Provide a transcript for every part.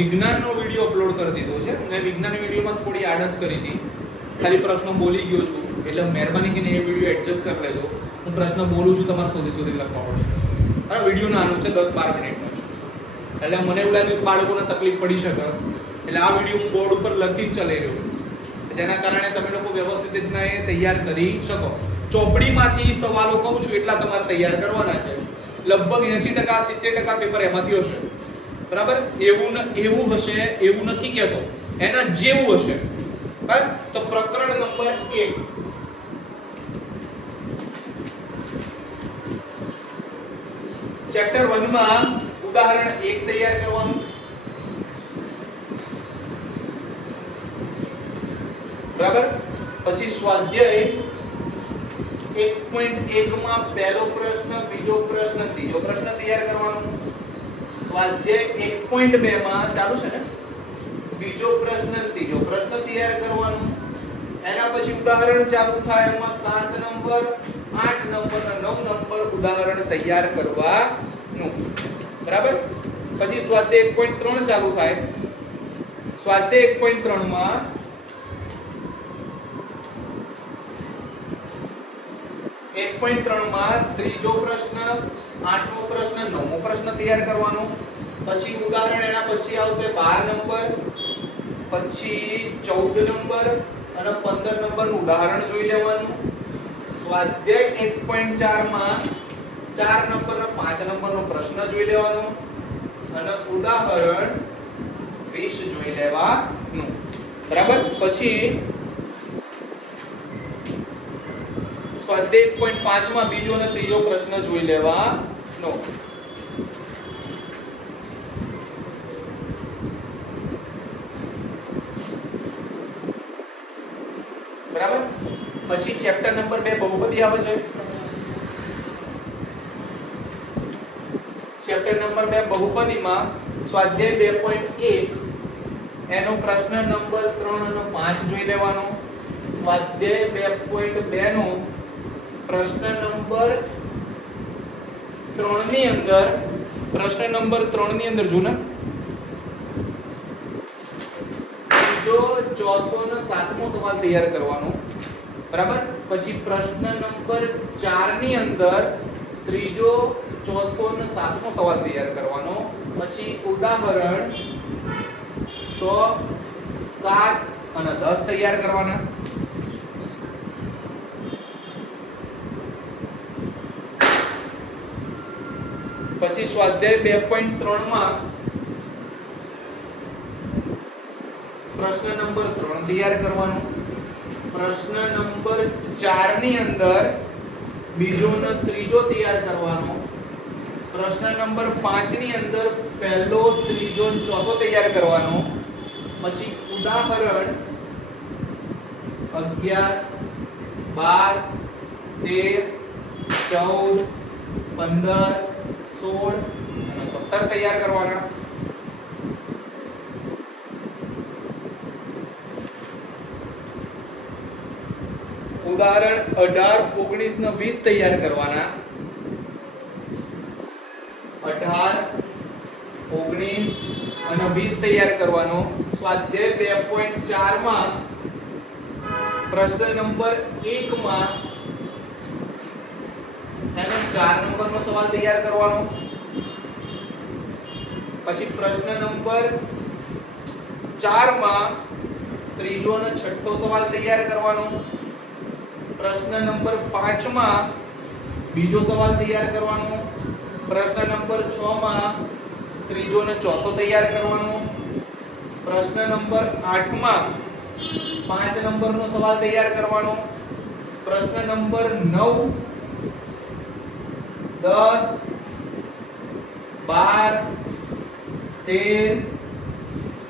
વિજ્ઞાનનો video upload કરી દીધો છે. મેં વિજ્ઞાન વિડીયોમાં થોડી આળસ કરી હતી. ખાલી પ્રશ્નો બોલી ગયો છું. એટલે મહેરબાની કરીને એ વીડિયો એડજસ્ટ કરી લેજો. હું પ્રશ્ન બોલું છું તમારે સુધી સુધી લખવા પડશે અને વીડિયો નાનો છે, દસ બાર મિનિટનો એટલે મને એવું લાગ્યું કે બાળકોને તકલીફ પડી શકે. એટલે આ વીડિયો હું બોર્ડ ઉપર લખી જ ચલાવી રહ્યો છું. જેના કારણે તમે લોકો વ્યવસ્થિત રીતના એ તૈયાર કરી શકો. ચોપડીમાંથી સવાલો કહું છું, એટલા તમારે તૈયાર કરવાના છે. લગભગ એસી ટકા, સિત્તેર ટકા પેપર એમાંથી હશે. બરાબર? એવું એવું હશે, એવું નથી કહેતો. એના જેવું હશે. બરાબર તો પ્રકરણ નંબર એક. ચેપ્ટર 1 માં ઉદાહરણ 1 તૈયાર કરવાનું. બરાબર? પછી સ્વાધ્યાય 1.1 માં પહેલો પ્રશ્ન, બીજો પ્રશ્ન, ત્રીજો પ્રશ્ન તૈયાર કરવાનો. સ્વાધ્યાય 1.2 માં ચાલુ છે ને? બીજો પ્રશ્ન, ત્રીજો પ્રશ્ન તૈયાર કરવાનો. એના પછી ઉદાહરણ ચાલુ થાય એમાં સાત નંબર, આઠ નંબર 9 નંબર ઉદાહરણ તૈયાર કરવાનું. બરાબર? પછી સ્વાધ્યાય 1.3 ચાલુ થાય. સ્વાધ્યાય 1.3 માં એક પોઈન્ટ ત્રણમાં ત્રીજો પ્રશ્ન આઠમો પ્રશ્ન, નવમો પ્રશ્ન તૈયાર કરવાનો. પછી ઉદાહરણ એના પછી આવશે બાર નંબર, પછી ચૌદ નંબર અને પંદર નંબરનું ઉદાહરણ જોઈ લેવાનું. સ્વાધ્યાય એક પોઈન્ટ ચારમાં ચાર નંબર અને પાંચ નંબરનો પ્રશ્ન જોઈ લેવાનો. અને ઉદાહરણ વીસ જોઈ લેવાનું. બરાબર? પછી સ્વાધ્યાય પોઈન્ટ પાંચમાં બીજો અને ત્રીજો પ્રશ્ન જોઈ લેવાનો. બરાબર? પછી ચેપ્ટર નંબર 2 બહુપદી આવે છે. ચેપ્ટર નંબર 2 બહુપદીમાં સ્વાધ્યાય 2.1 એનો પ્રશ્ન નંબર 3 અને 5 જોઈ લેવાનો. સ્વાધ્યાય 2.2 નો પ્રશ્ન નંબર ત્રણની અંદર, પ્રશ્ન નંબર ત્રણની અંદર જો ત્રીજો ચોથો અને સાતમો સવાલ તૈયાર કરવાનો, બરાબર? પછી પ્રશ્ન નંબર ચારની અંદર ત્રીજો, ચોથો અને સાતમો સવાલ તૈયાર કરવાનો. પછી ઉદાહરણ 6 7 અને દસ તૈયાર કરવાના. પછી સ્વાધ્યાય 2.3 માં પ્રશ્ન નંબર ત્રણ તૈયાર કરવાનો. પ્રશ્ન નંબર ચારની અંદર બીજો ને ત્રીજો તૈયાર કરવાનો. પ્રશ્ન નંબર પાંચની અંદર પહેલો, ત્રીજો ચોથો તૈયાર કરવાનો. પછી ઉદાહરણ 11 12 13 14 15 સોળ અને સત્તર તૈયાર કરવાના. ઉદાહરણ અઢાર, ઓગણીસ ને વીસ તૈયાર કરવાના. અઢાર, ઓગણીસ અને વીસ તૈયાર કરવાનો. સ્વાધ્યાય બે પોઈન્ટ ચારમાં પ્રશ્ન નંબર એક માં એનો ચાર નંબરનો સવાલ તૈયાર કરવાનો. પછી પ્રશ્ન નંબર 4 માં ત્રીજો અને છઠ્ઠો સવાલ તૈયાર કરવાનો. પ્રશ્ન નંબર 5 માં બીજો સવાલ તૈયાર કરવાનો. પ્રશ્ન નંબર 6 માં ત્રીજો અને ચોથો તૈયાર કરવાનો. પ્રશ્ન નંબર 8 માં પાંચ નંબરનો સવાલ તૈયાર કરવાનો. પ્રશ્ન નંબર 9 દસ, બાર, તેર,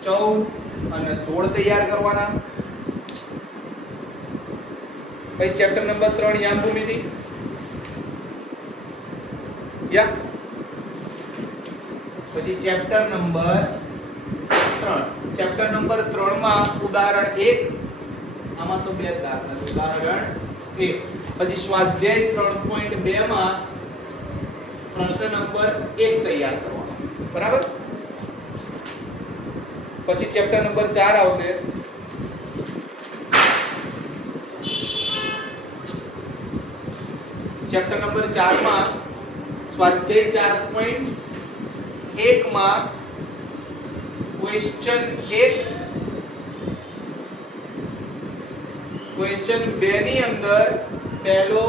ચૌદ અને સોળ તૈયાર કરવાના. પછી ચેપ્ટર નંબર ત્રણ યામ ભૂમિતિ? યા. પછી ચેપ્ટર નંબર ત્રણ. ચેપ્ટર નંબર ત્રણમાં ઉદાહરણ એક, આમાં તો બે દાખલા ઉદાહરણ એક. પછી સ્વાધ્યાય ત્રણ પોઈન્ટ બે માં પ્રશ્ન નંબર 1 તૈયાર કરવાનો. બરાબર? પછી ચેપ્ટર નંબર ચાર આવશે. ચેપ્ટર નંબર 4 માં સ્વાધ્યાય ચાર પોઈન્ટ એક માં ક્વેશ્ચન એક ક્વેશ્ચન બે ની અંદર પહેલો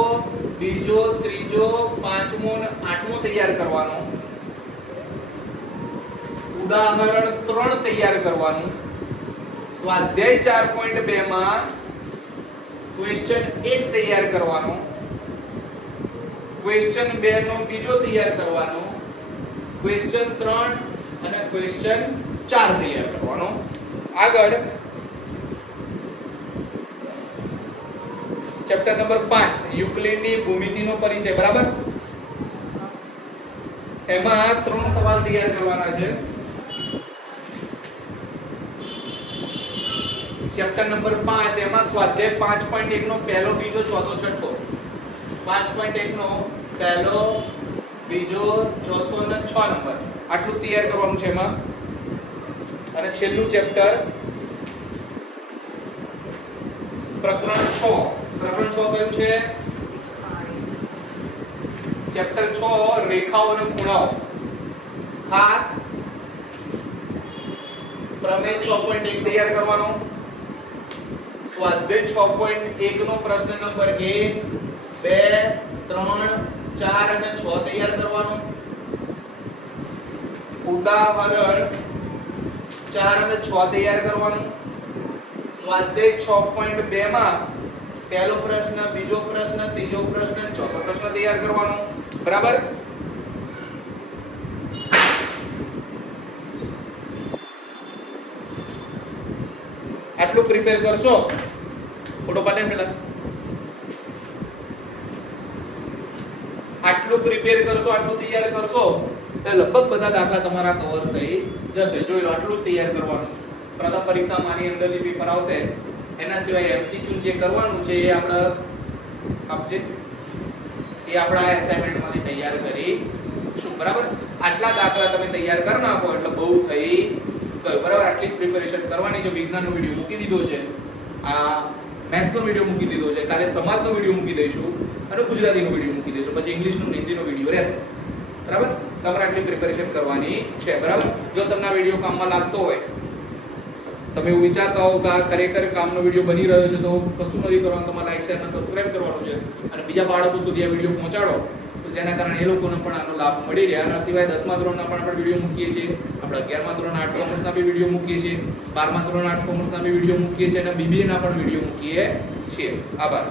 બીજો, ત્રીજો, પાંચમો અને આઠમો તૈયાર કરવાનો. ઉદાહરણ ત્રણ તૈયાર કરવાનું. સ્વાધ્યાય ચાર પોઈન્ટ બે માં ક્વેશ્ચન એક તૈયાર કરવાનો. ક્વેશ્ચન બે નો બીજો તૈયાર કરવાનો. ક્વેશ્ચન ત્રણ અને ક્વેશ્ચન ચાર તૈયાર કરવાનો. આગળ ચેપ્ટર નંબર 5 યુક્લિડની ભૂમિતિનો પરિચય, બરાબર? એમાં ત્રણ સવાલ તૈયાર કરવાના છે. ચેપ્ટર નંબર 5 એમાં સ્વાધ્યાય 5.1 નો પહેલો, બીજો, ચોથો, છઠ્ઠો. 5.1 નો પહેલો, બીજો, ચોથો અને 6 નંબર. આટલું તૈયાર કરવાનું છે એમાં. અને છેલ્લું ચેપ્ટર પ્રકરણ 6 પ્રકરણ 6 કયું છે? ચેપ્ટર 6 રેખાઓ અને ખૂણાઓ. ખાસ પ્રમેય 6.1 તૈયાર કરવાનો. સ્વાધ્યાય 6.1 નો પ્રશ્ન નંબર 1 2 3 4 અને 6 તૈયાર કરવાનો. ઉદાહરણ 4 અને 6 તૈયાર કરવાનું. સ્વાધ્યાય 6.2 માં પહેલો પ્રશ્ન, બીજો પ્રશ્ન, ત્રીજો પ્રશ્ન ચોથો પ્રશ્ન તૈયાર કરવાનો. બરાબર? આટલું પ્રિપેર કરશો? ફોટો પાડે પેલા. આટલું પ્રિપેર કરશો, આટલું તૈયાર કરશો, એટલે લગભગ બધા દાખલા તમારા કવર થઈ જશે. જોઈ લો, આટલું તૈયાર કરવાનું. પ્રથમ પરીક્ષામાં આની અંદરથી પેપર આવશે. એના સિવાય એમસીક્યુ જે કરવાનું છે એ આપણે આપજે એ આપણા એસાઇનમેન્ટમાંથી તૈયાર કરી શું, બરાબર? આટલા દાખલા તમે તૈયાર કરી નાખો એટલે બહુ થઈ ગયું. બરાબર? આટલી પ્રિપેરેશન કરવાની છે. વિજ્ઞાનનો વીડિયો મૂકી દીધો છે. આ મેથ્સનો વીડિયો મૂકી દીધો છે. કાલે સમાજનો વીડિયો મૂકી દઈશું અને ગુજરાતીનો વીડિયો મૂકી દઈશું. પછી ઇંગ્લિશનો હિન્દીનો વીડિયો રહેશે. બરાબર? તમારે આટલી પ્રિપેરેશન કરવાની છે. બરાબર? જો તમને આ વીડિયો કામમાં લાગતો હોય તમે એવું વિચારતા હો કે આ ખરેખર કામનો વીડિયો બની રહ્યો છે, તો કશું નથી કરવાનું. તમારે લાઈક શેર અને સબસ્ક્રાઇબ કરવાનું છે. અને બીજા બાળકો સુધી આ વીડિયો પહોંચાડો. તો જેના કારણે એ લોકોને પણ આનો લાભ મળી રહે. આના સિવાય દસમા ધોરણના પણ આપણે વીડિયો મૂકીએ છીએ. આપણે અગિયારમા ધોરણ આર્ટ્સ કોમર્સના બી વીડિયો મૂકીએ છીએ. બારમા ધોરણ આર્ટ્સ કોમર્સના બી વીડિયો મૂકીએ છીએ અને બીબીએના પણ વીડિયો મૂકીએ છીએ. આભાર.